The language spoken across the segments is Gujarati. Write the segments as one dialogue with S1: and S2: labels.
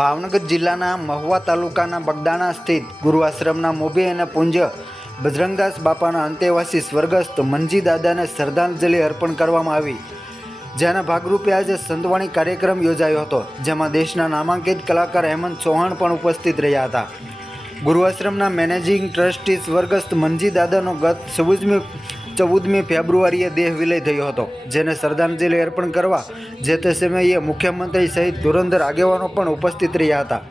S1: ભાવનગર જિલ્લાના મહુવા તાલુકાના બગદાણા સ્થિત ગુરુઆશ્રમના મોભી અને પુંજ બજરંગદાસ બાપાના અંતેવાસી સ્વર્ગસ્થ મનજી દાદાને શ્રદ્ધાંજલિ અર્પણ કરવામાં આવી. જેના ભાગરૂપે આજે સંતવાણી કાર્યક્રમ યોજાયો હતો, જેમાં દેશના નામાંકિત કલાકાર હેમંત ચૌહાણ પણ ઉપસ્થિત રહ્યા હતા. ગુરુ આશ્રમના મેનેજિંગ ટ્રસ્ટી સ્વર્ગસ્થ મનજી દાદાનો ગત ચૌદમી ચૌદમી ફેબ્રુઆરીએ દેહ વિલય થયો હતો, જેને શ્રદ્ધાંજલિ અર્પણ કરવા જે તે સમયે મુખ્યમંત્રી સહિત ધુરંધર આગેવાનો પણ ઉપસ્થિત રહ્યા હતા.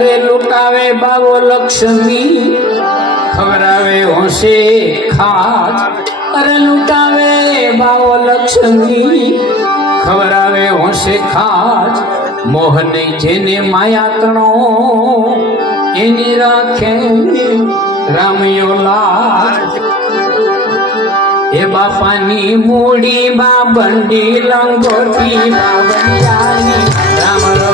S2: અરે લૂંટાવે બાવો લક્ષ્મી. ખવડાવે હોશે ખાજ. અરે લૂંટાવે બાવો લક્ષ્મી. ખવડાવે હોશે ખાજ. મોહને જેને માયાતણો, એની રાખે રામયો લાજ. એ બાપાની મૂડી બા બંડી લંગોટી બાબરિયાની રામ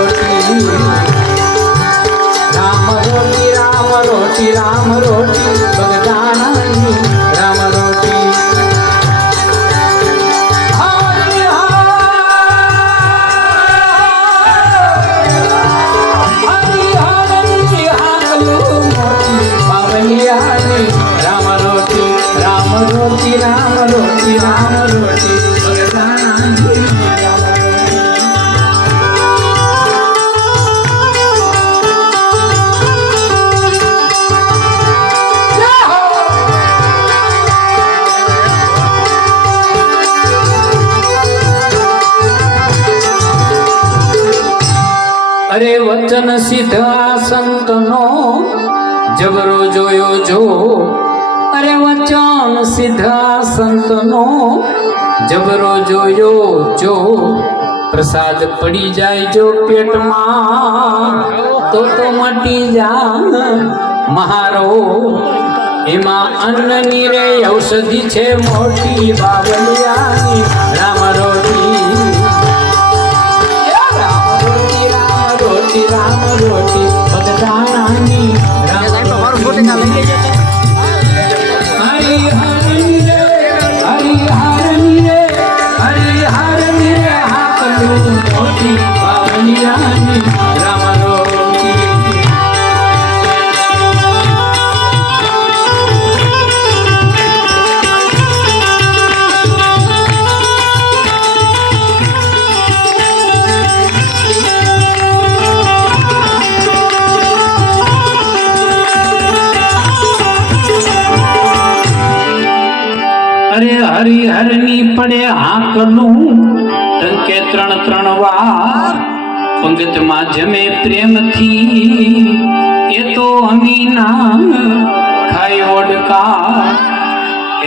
S2: અરે વચન સીધા સંતનો જબરો જોયો જો. અરે વચન સીધા સંતનો જબરો જોયો જો. પ્રસાદ પડી જાય જો પેટમાં, તો તો મટી જા મહારો. એમાં અન્નની રે ઔષધિ છે મોટી બાબલિયાની હરિહરની પડે હાકલું ટંકે ત્રણ ત્રણ વાર પંગતમાં જમે પ્રેમથી. એ તો અમીના ખાય ઓડકા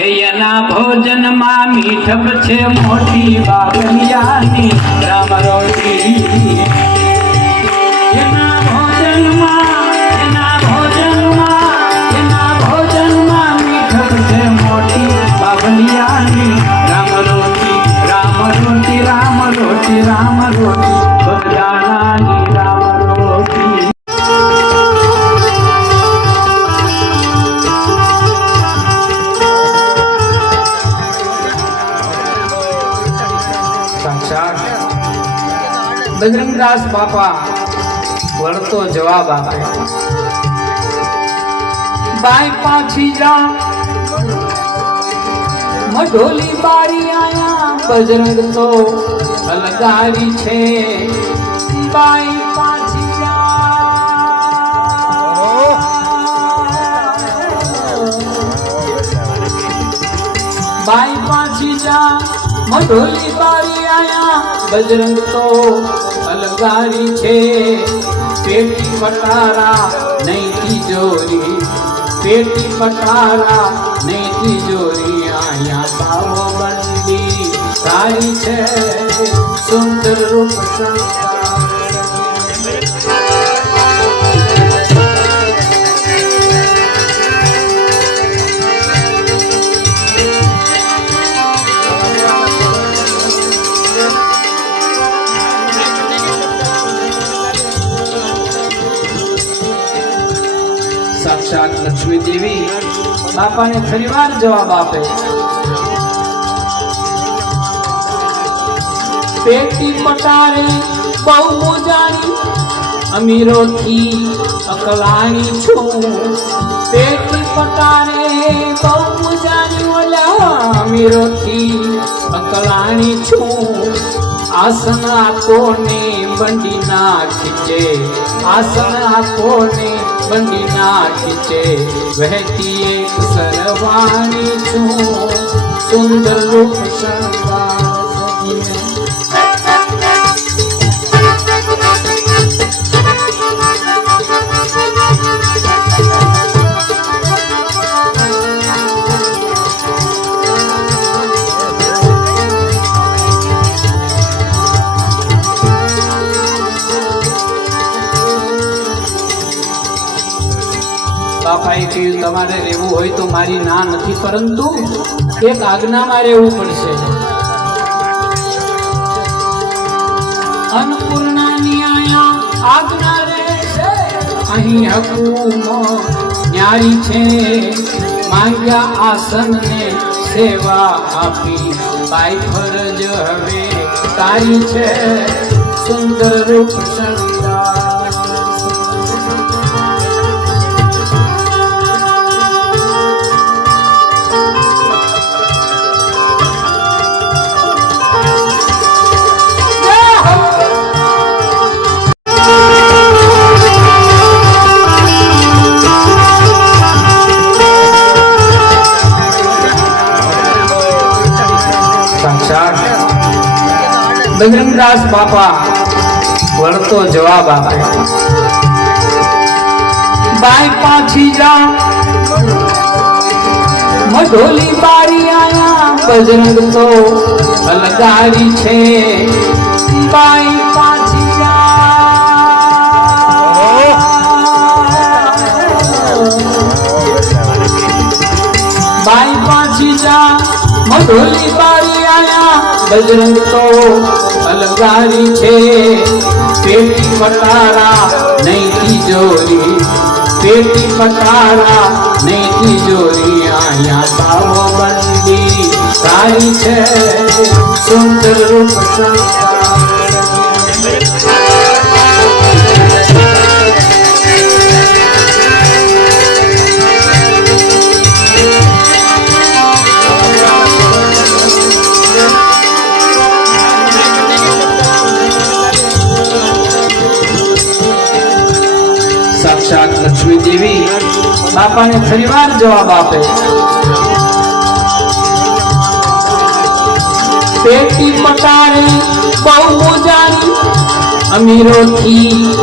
S2: એના ભોજનમાં મીઠપ છે મોટી બાબલિયાની રામ રોટી રામ રોટી બગદાણાની રામ રોટી સાક્ષાત બજરંગદાસ બાપા વળતો જવાબ આપે બાઈ પાછી જા મઢોલી બારી આયા બજરંગ તો અલગાવી છે બાઈ પાછી જા બાઈ પાછી જા મઢોલી બારી આયા બજરંગ તો અલગારી છે પેટી પટારા નહીં તિજોરી પેટી પટારા નહીં તિજોરી આયા પાવો બંડી સારી છે सुंदर रूप સાક્ષાત લક્ષ્મી દેવી બાપાને ફરીવાર જવાબ આપે પેટી પટારે બહુ મોજાણી અમીરોથી અકલાણી છું પેટી પટારે બહુ મોજાણી ઓલા અમીરોથી અકલાણી છું આસન આપો ને બંડી ના ખીચે આસન આપો ને બંડી ના ખીચે વહેતી એક સરવાણી છું સુંદર રૂપ શણગાર બાપાએ કહ્યું તમારે રહેવું હોય તો મારી ના નથી, પરંતુ એક આજ્ઞામાં રહેવું પડશે. અન્નપૂર્ણાની આયા અહીં હકુમ ન્યારી છે. માંગ્યા આસનને સેવા આપી. બાઈ ફરજ હવે તારી છે. સુંદર રૂપ બજરંગદાસ બાપા, વળતો જવાબ આપે. બાઈ પાછી જા. મઢોલી બારી આયા બજરંગ તો અલગારી છે. બાઈ પાછી જા. બાઈ પાછી જા, મઢોલી બારી બજરંગ તો અલગારી છે. પેટી પટારા નહીં તિજોરી પેટી પટારા નહીં તિજોરી અહીંયા તાવો બંડી તારી છે. સુંદર રૂપ શણગાર. સાક્ષાત લક્ષ્મી દેવી બાપાને ફરીવાર જવાબ આપે પેટી પટારે બહુ મોજાની અમીરોથી